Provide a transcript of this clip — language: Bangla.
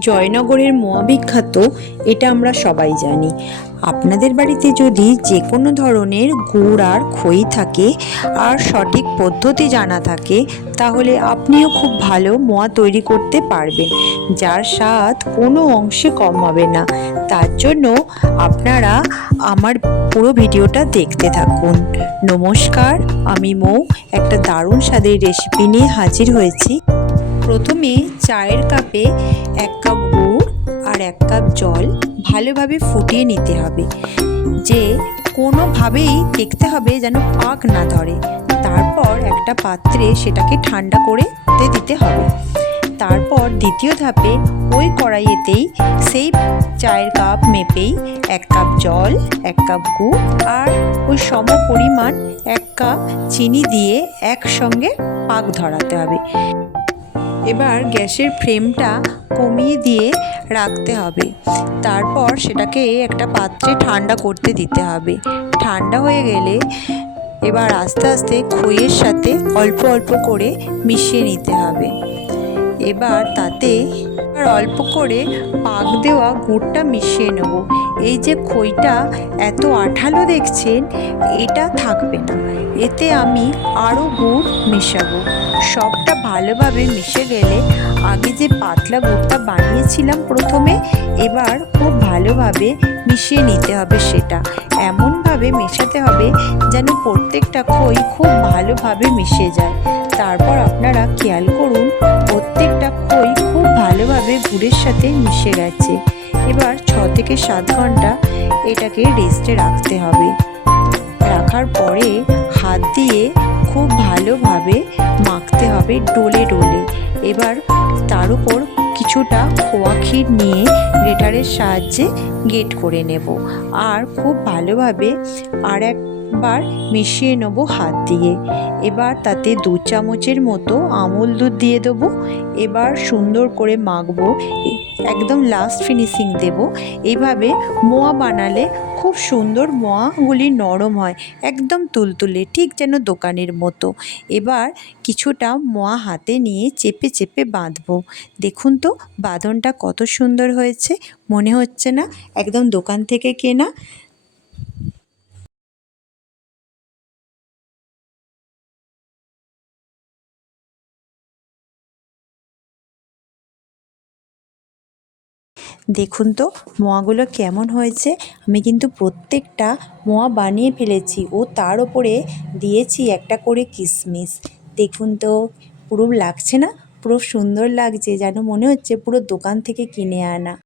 জয়নগরের মোয়া বিখ্যাত এটা আমরা সবাই জানি। আপনাদের বাড়িতে যদি যে কোনো ধরনের গুড় আর খই থাকে আর সঠিক পদ্ধতি জানা থাকে, তাহলে আপনিও খুব ভালো মোয়া তৈরি করতে পারবেন, যার স্বাদ কোনো অংশে কম হবে না। তার জন্য আপনারা আমার পুরো ভিডিওটা দেখতে থাকুন। নমস্কার, আমি মৌ, একটা দারুণ স্বাদের রেসিপি নিয়ে হাজির হয়েছি। প্রথমে চায়ের কাপে এক কাপ গুড় আর এক কাপ জল ভালোভাবে ফুটিয়ে নিতে হবে। যে কোনোভাবেই দেখতে হবে যেন পাক না ধরে। তারপর একটা পাত্রে সেটাকে ঠান্ডা করে দিতে হবে। তারপর দ্বিতীয় ধাপে ওই কড়াইয়েতেই সেই চায়ের কাপ মেপেই এক কাপ জল, এক কাপ গুড় আর ওই সম পরিমাণ এক কাপ চিনি দিয়ে একসঙ্গে পাক ধরাতে হবে। এবার গ্যাসের ফ্লেমটা কমিয়ে দিয়ে রাখতে হবে। তারপর সেটাকে একটা পাত্রে ঠান্ডা করতে দিতে হবে। ঠান্ডা হয়ে গেলে এবার আস্তে আস্তে খইয়ের সাথে অল্প অল্প করে মিশিয়ে নিতে হবে। এবার তাতে অল্প করে পাক দেওয়া গুড়টা মিশিয়ে নেব। এই যে খইটা এত আঠালো দেখছেন, এটা থাকবে না। এতে আমি আরও গুড় মেশাবো। সবটা ভালোভাবে মিশে গেলে আগে যে পাতলা গুড়টা বানিয়েছিলাম প্রথমে, এবার খুব ভালোভাবে মিশিয়ে নিতে হবে সেটা। এমনভাবে মেশাতে হবে যেন প্রত্যেকটা খই খুব ভালোভাবে মিশে যায়। তারপর আপনারা খেয়াল করুন ভালোভাবে গুড়ের সাথে মিশে গেছে। এবার ছ থেকে সাত ঘণ্টা এটাকে রেস্টে রাখতে হবে। রাখার পরে হাত দিয়ে খুব ভালোভাবে মাখতে হবে ডোলে ডোলে। এবার তার উপর কিছুটা খোয়া ক্ষীর নিয়ে গ্রেটারের সাহায্যে গেট করে নেব। আর খুব ভালোভাবে আর একবার মিশিয়ে নেব হাত দিয়ে। এবার তাতে দু চামচের মতো আমুল দুধ দিয়ে দেবো। এবার সুন্দর করে মাখবো। একদম লাস্ট ফিনিশিং দেব। এইভাবে মোয়া বানালে খুব সুন্দর মোয়াগুলি নরম হয়, একদম তুলতুলে, ঠিক যেন দোকানের মতো। এবার কিছুটা মোয়া হাতে নিয়ে চেপে চেপে বাঁধবো। দেখুন তো, বাঁধনটা কত সুন্দর হয়েছে। মনে হচ্ছে না, একদম দোকান থেকে কেনা। দেখুন তো, মোয়াগুলো কেমন হয়েছে? আমি কিন্তু প্রত্যেকটা মোয়া বানিয়ে ফেলেছি। ও তার ওপরে দিয়েছি একটা করে কিশমিশ দেখুন তো, পুরো লাগছে না? পুরো সুন্দর লাগছে, যেন মনে হচ্ছে পুরো দোকান থেকে কিনে আনা।